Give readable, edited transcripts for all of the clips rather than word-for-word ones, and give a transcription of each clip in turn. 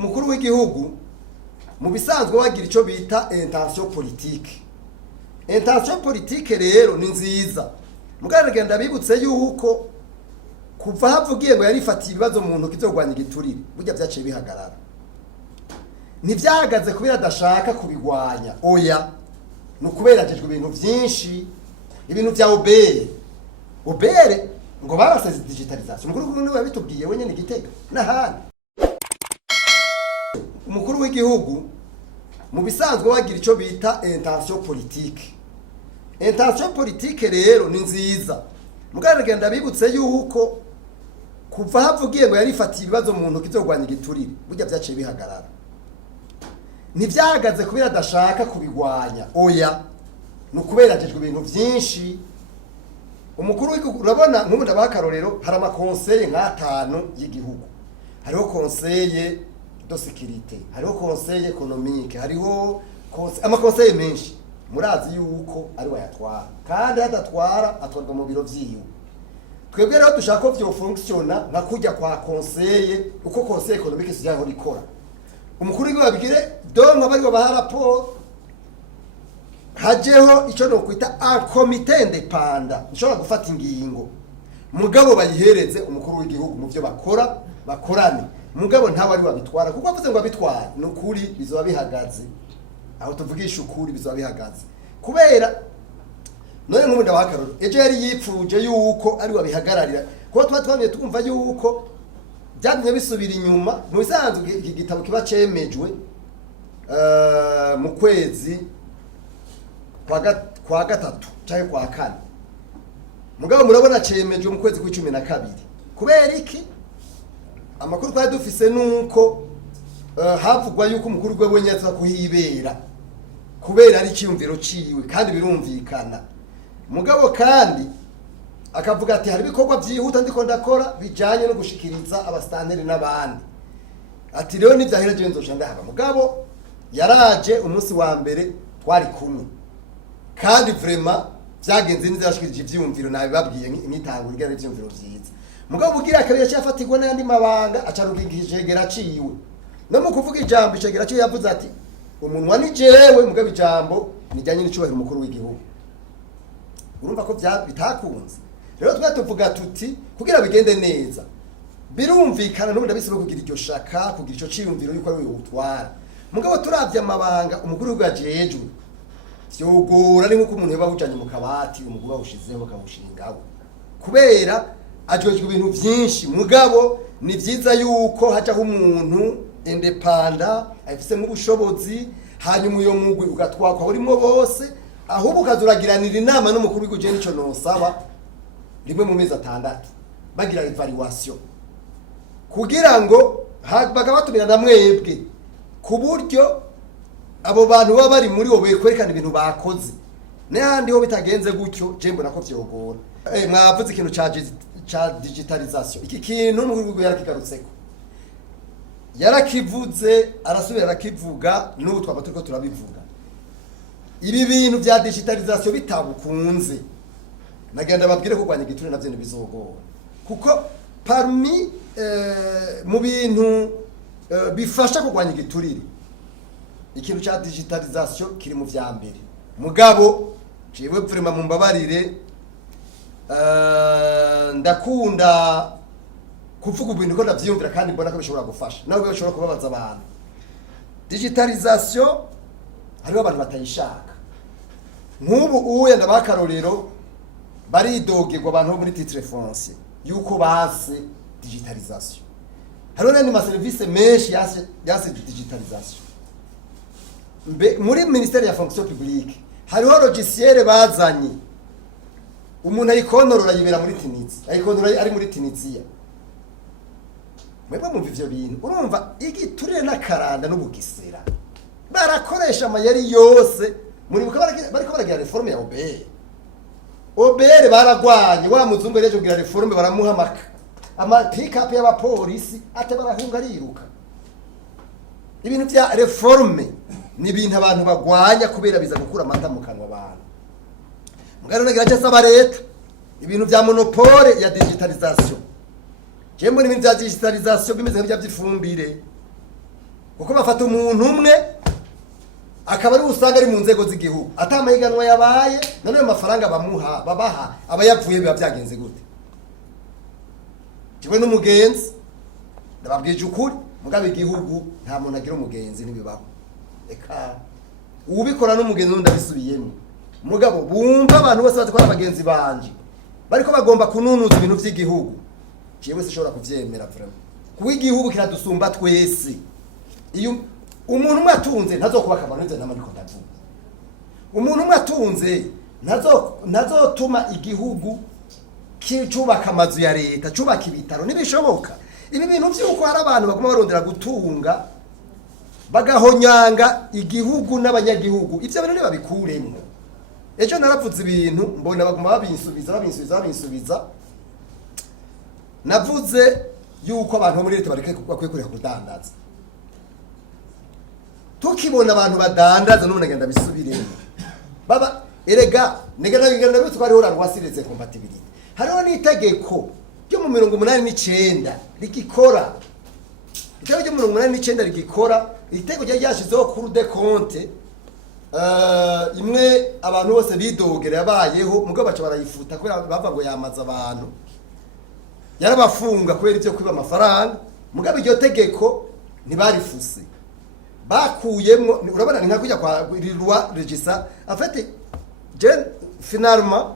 umukuru w'igihugu mu bisanzwe wagira icyo bita intention politique. Intention politique rero ni nziza. Mugaragenda bibutse yuko kuva havugiye ngo yarifatiye ibibazo mu ntoki byo gwanya igiturire burya byaciye bihagarara. Ntibyahagaze kubera adashaka kubigwanya, oya nukubera ajejwe ibintu byinshi, ibintu bya obere ngo baraseze digitalization. Umukuru w'igihugu yabitubwiye wenyene Gitega n'ahandi. Umukuru w'igihugu mu bisanzwe wagira icyo bita intention politique. Intention politique rero ni nziza. Mugaragenda bibutse yuko kuva havugiye ngo yarifatiye ibibazo mu ntoki byo gwanya igiturire burya byaciye bihagarara. Ntibyahagaze kubera adashaka kubigwanya, oya nukubera ajejwe ibintu byinshi. Umukuru w'igihugu urabona nk'ubu ndabakarorero hari amakonseye nk'atanu y'igihugu. Hariho conseil de sécurité, hariho conseil économique, hariho amakonseye menshi. Murazi yuko ari wayatwara kandi adatwara atwarwa mu biro vyiwe. Twebwe rero dushaka ko byo fonctiona nka kujya kwa conseil uko conseil économique sijaho rikora. Umukuru w'igihugu abigire donc abari baha rapport hajeho icyo no kwita un comité indépendant nshobora gufata ingingo mugabo bayihereze umukuru w'igihugu mu byo bakorane mugabo ntawe ari wabitwara kuko avuze ngo abitwara nukuri bizoba bihagaze aho tuvugisha ukuri bizoba bihagaze kubera none nk'umuntu abakaroro ejo yari yipfuje yuko ari wabihagararira kuko twamye twumva yuko byagumye bisubira inyuma mu bisanzwe iki gitabo kiba cemejwe mu kwezi kwa gatatu cyangwa kwa kane mugabo murabona cemejwe mu kwezi kwa 12 kubera iki amakuru twari dufise nuko havugwa yuko umukuru gwe wenyine aza kuhibera kubera ari cyumviro ciwe kandi birumvikana mugabo kandi akavuga ati hari bikorwa byihuta ndiko ndakora bijanye no gushikiriza abastanderi n'abandi ati rero nivyahereje nzoca ndahaba mugabo yaraje umunsi wa mbere twari kumwe kandi vraiment byagenze neza yashikirije ivyumviro nabibabwiye nk'itangura igare ivyumviro vyiza mugabo bugira akabira cyafatirwa n'andi mabanga acaruka igishegera ciwe no mu kuvuga ijambo icegera ciwe yavuze ati umunwa ni jewe mugabo ijambo nijanye n'icubahiro umukuru w'igihugu. Urumva ko bitakunze rero twa tuvuga tuti kugira bigende neza birumvikana n'ubundi abise kugira iryo shaka kugira ico ciyumviro yuko ari utwara mugabo turavye amabanga umukuru w'agajejwe vyogora ni nkuko umuntu yabahujanye mu kabati umuguru awushizeho akawushingaho kubera ajojwe ibintu byinshi mugabo ni vyiza yuko hajaho umuntu independent afise nk'ubushobozi hanyuma uyo mugwi ugatwakwa urimo bose ahubwo ukazuragiranira inama n'umukuru w'igihugu nico nosaba rimwe mu mezi 6 bagira evaluation kugira ngo bagabatumira na mwebwe ku buryo abo bantu baba bari muri wowe kwerekana ibintu bakoze n'ahandi ho bitagenze gutyo je mbona ko vyogora mwavuze ikintu cha digitalization iki kintu n'umukuru w'igihugu yarakigarutseko yarakivuze arasubira arakivuga n'ubu twaba turiko turabivuga ibi bintu bya digitalization bitabukunze nagenda babwire ko gwanya igiturire navyo bizogora kuko parmi mu bintu bifasha kugwanya igiturire ikintu cha digitalization kiri mu vya mbere mugabo jewe vraiment mu mbabarire ndakunda kuvuga ibintu ko ndavyumvira kandi mbona ko bishobora gufasha nawe bishobora kubabaza abantu. Digitalization hariho abantu batayishaka nk'ubu uye ndabakarorero baridogerwa abantu muri titre foncier yuko base digitalization hariho n'andi ma service menshi yase digitalization muri ministère ya fonction publique hariho logiciel bazanye umuntu ayikonorora yibera muri Tunisia ayikonorora ari muri Tunisia mwebwe mu ivyo bintu urumva igiturire n'akaranda n'ubugisera barakoresha amayeri yose muri bariko baragira reforme ya obere baragwanye wa muzungu reje kugira reforme baramuha ama pick up y'abapolisi ate barahunga ariruka ibintu bya reforme ni ibintu abantu bagwanya kubera biza gukura amata mu kanwa abantu mugaro nagiraje saba leta ibintu bya monopole ya digitalization jembo n'ibintu bya digitalization bimeze nk'ibya byifumbire kuko bafata umuntu umwe akaba ari usanga ari mu nzego z'igihugu atamahiganwa yabaye none ayo mafaranga babaha abayavuye biba byagenze gute? Kiwe n'umugenzi ndababwije ukuri mugabe igihugu nta muntu agira umugenzi ntibibaho. Eka ubikora n'umugenzi ndabisubiyemo mugabo bumva abantu bose batwara abagenzi banje bariko bagomba kununuza ibintu by'igihugu. Kiwe se shobora kuvyemera vraiment kuko igihugu kiradusumba twese. Iyo umuntu umwe atunze ntazokubaka abantu nze namwe niko ndavuga. Umuntu umwe atunze ntazotuma igihugu cyubaka amazu ya leta cyubaka ibitaro nibishoboka. Ibi bintu by'uko hari abantu baguma barondera gutunga bagahonyanga igihugu n'abanyagihugu ivyo bintu nibabikuremo. Ejo naravuze ibintu mbona baguma babinsubiza navuze yuko abantu bo muri leta bakwiye kureka kudandaza. Tukibona abantu badandaza none ngenda bisubiremo baba erega negana bitwa ko ariho rwasireze compatibility. Hariho n'itegeko ryo mu 89 rigikora itegeko ryo mu 89 rigikora itegeko ryashizeho Cour des comptes imwe abantu bose bidogera yabayeho mugabo baca barayifuta kubera bava ngo yamaza abantu yarabafunga kubera ivyo kwiba amafaranga mugabo iryo tegeko ntibarifuse bakuyemo. Urabona ni nka kujya kwa loi regisa afite finalement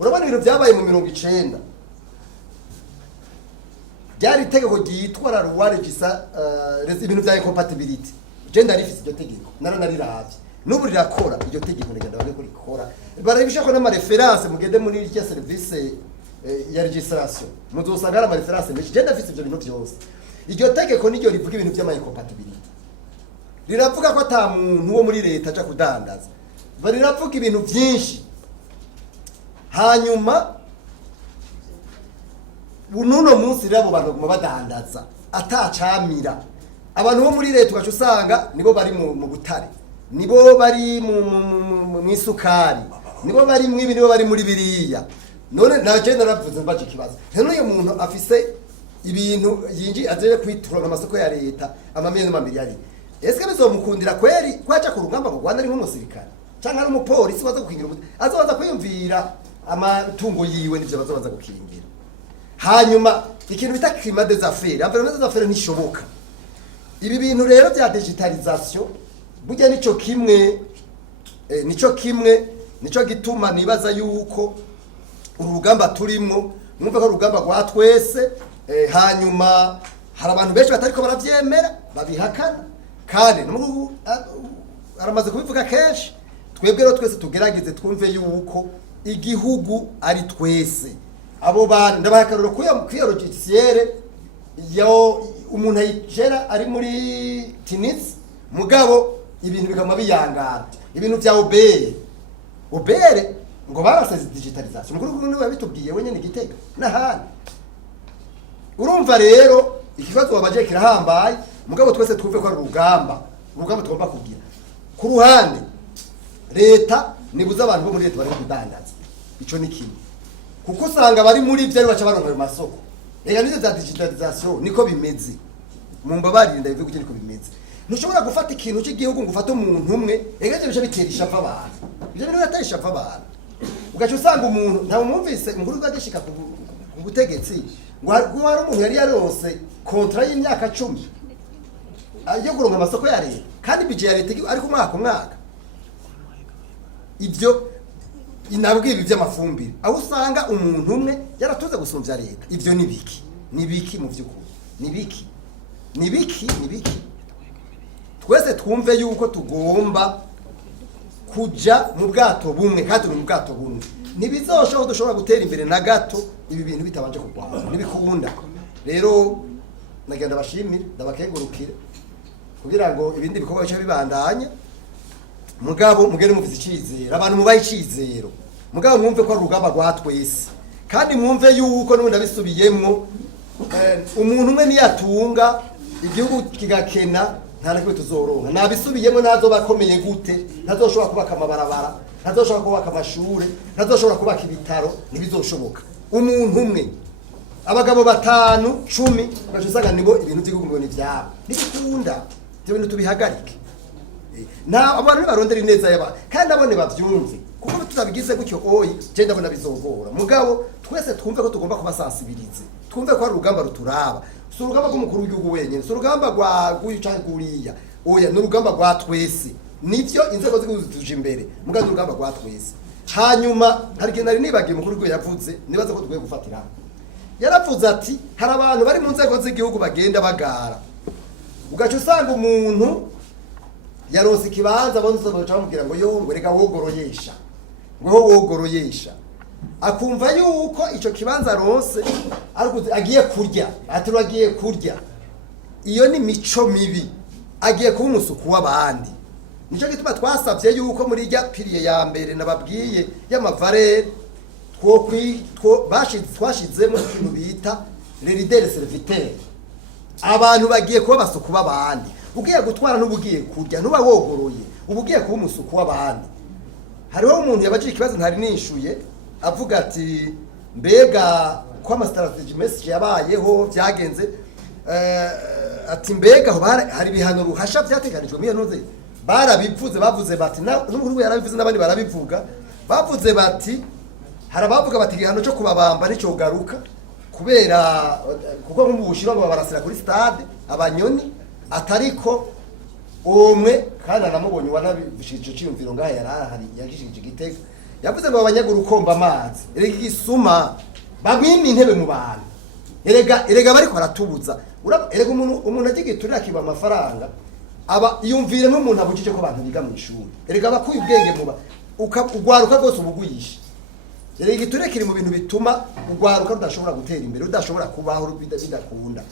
urabona ibintu byabaye mu 90 byari itegeko ryitwa la loi regisa ibintu bya incompatibility gender rifise iryo tegeko nariravye n'ubu rirakora iryo tegeko ngenda bage ko rikora barabishako n'ama reference mugende muri iryo service ya registration muzosanga ama reference menshi gender rifise ibyo bintu byose. Iryo tegeko niryo rivuga ibintu by'ama incompatibility riravuga ko ata muntu wo muri leta aja kudandaza bariravuga ibintu byinshi. Hanyuma bununo munsi rabo bantu baguma badandaza atacamira abantu bo muri leta ugaca usanga nibo bari mu butare nibo bari mu isukari nibo bari mu ibi nibo bari muri biriya. None naje naravuze mbaje kibazo rero uyu muntu afise ibintu yinji aje kwitura amasoko ya leta amamiliyoni n'amamiliyari ese bizomukundira kweri kwaca ku rugamba ngo Rwanda ari nk'umusirikare cyangwa ari umupolisi waza gukingira azobanza kwiyumvira amatungo yiwe n'ivyo bazobanza gukingira. Hanyuma ikintu bita climat des affaires environnement des affaires nishoboka. Ibi bintu rero bya digitalisation burya nico gituma nibaza yuko urugamba turimo mwumva ko urugamba rwa twese. Hanyuma hari abantu benshi batariko baravyemera babihakana kandi aramaze kubivuga kenshi. Twebwe rero twese tugerageze twumve yuko igihugu ari twese. Abo bana ndabahakaruro kuyo logiciere yo umuntu ayigera ari muri Tunis mugabo ibintu bikama biyangara ibintu bya obere ngo baraseze digitalisation mukuru kumwe babitubwiye wenye n'igitega nahandi. Urumva rero ikibazo wabaje kirahambaye mugabo twese twumve ko ari urugamba tugomba kugira ku ruhande leta nibuza abantu bo muri leta bari kudandaza ico ni kimwe kuko usanga bari muri byo ari baca baronka mu masoko. Ega nizo za digitalisation niko bimeze mu mbabarire ndabivuga uko niko bimeze. Ntushobora gufata ikintu cy'igihugu ngo ufate umuntu umwe ega cyo bitera ishafa abantu ibyo bintu biratera ishafa abantu ugaca usanga umuntu nta umumvise mukuru bagishika ku butegetsi ngo hari umuntu yari yarose kontra y'imyaka 10 ayo kuronka amasoko ya leta kandi bije ya leta ariko umwaka ibyo inabwiye ibi by'amafumbire aho usanga umuntu umwe yaratuze gusumvya leta. Ibyo nibiki mu by'ukuri nibiki twese twumve yuko tugomba kuja mu bwato bumwe kandi mu bwato bumwe ntibizoshoho dushobora gutera imbere na gato ibi bintu bitabanje kurwana nibikunda. Rero nagenda bashimire ndabakengurukire kugira ngo ibindi bikorwa bice bibandanye mugabo mugere muvize icizero abantu mubaye icizero mugabo mwumve ko ari urugamba rwa twese kandi mwumve yuko n'ubundi abisubiyemwo umuntu umwe niyatunga igihugu kigakena nta nakwe tuzoronka nabisubiyemwo nazo bakomeye gute ntazoshobora kubaka amabarabara ntazoshobora kubaka amashure ntazoshobora kubaka ibitaro ntibizoshoboka. Umuntu umwe abagabo 5 10 bagusanga nibo ibintu by'igihugu ngo ni byabo ntibikunda ibyo bintu tubihagarike. Nta abantu barondera ineza y'aba kandi abone bavyumve kuko tutabigize gutyo oyi je ndabona bizogora mugabo twese twumve ko tugomba kubasansibirize twumve ko ari urugamba ruturaba si urugamba rw'umukuru w'igihugu wenyine si urugamba rwa guyicanguriya oya ni urugamba rwa twese nivyo inzego z'igihugu zituje imbere mugabo urugamba rwa twese. Hanyuma hari ikintu nari nibagiye umukuru w'igihugu yavuze nibaza ko tugiye gufatira yaravuze ati hari abantu bari mu nzego z'igihugu bagenda bagara ugaca usanga umuntu yaronse ikibanza bonse baca bamubwira ngo yo ngo reka wogoroyesha ngo wogoroyesha akumva yuko ico kibanza aronse agiye kurya agiye kurya. Iyo ni mico mibi agiye kuba umusuku w'abandi. Nico gituma twasavye yuko muri rya piriye ya mbere nababwiye y'amavarere twashizemo ikintu bita les leaders serviteurs, abantu bagiye kuba basuku b'abandi. Ugiye gutwara n'ubugiye kurya ntuba wogoroye ubugiye kuba umusuku w'abandi. Hariho umuntu yabajije ikibazo ntari nishuye avuga ati mbega ko ama strategy message yabayeho byagenze ati mbega hari bihano ruhasha byateganijwe miyo noze barabivuze bavuze bati n'umukuru yarabivuze n'abandi barabivuga bavuze bati harabavuga bati igihano cyo kubabamba nico garuka kubera kuko mu bushiro ngo barasira kuri stade abanyoni atariko umwe kandi namubonye wanabishije cyumviro ngahe yarahari yagishije igitego yavuze ngo abanyaguru komba amazi erega igisuma bamwimye intebe mu bantu erega bariko baratubuza erega umuntu agigiturira kiba amafaranga aba yumvire nk'umuntu abujije ko abantu biga mu ishuri erega abakuye ubwenge muba ugwaruka rwose ubuguyisha erega igiturire kiri mu bintu bituma ugwaruka rudashobora gutera imbere rudashobora kubaho bidakunda.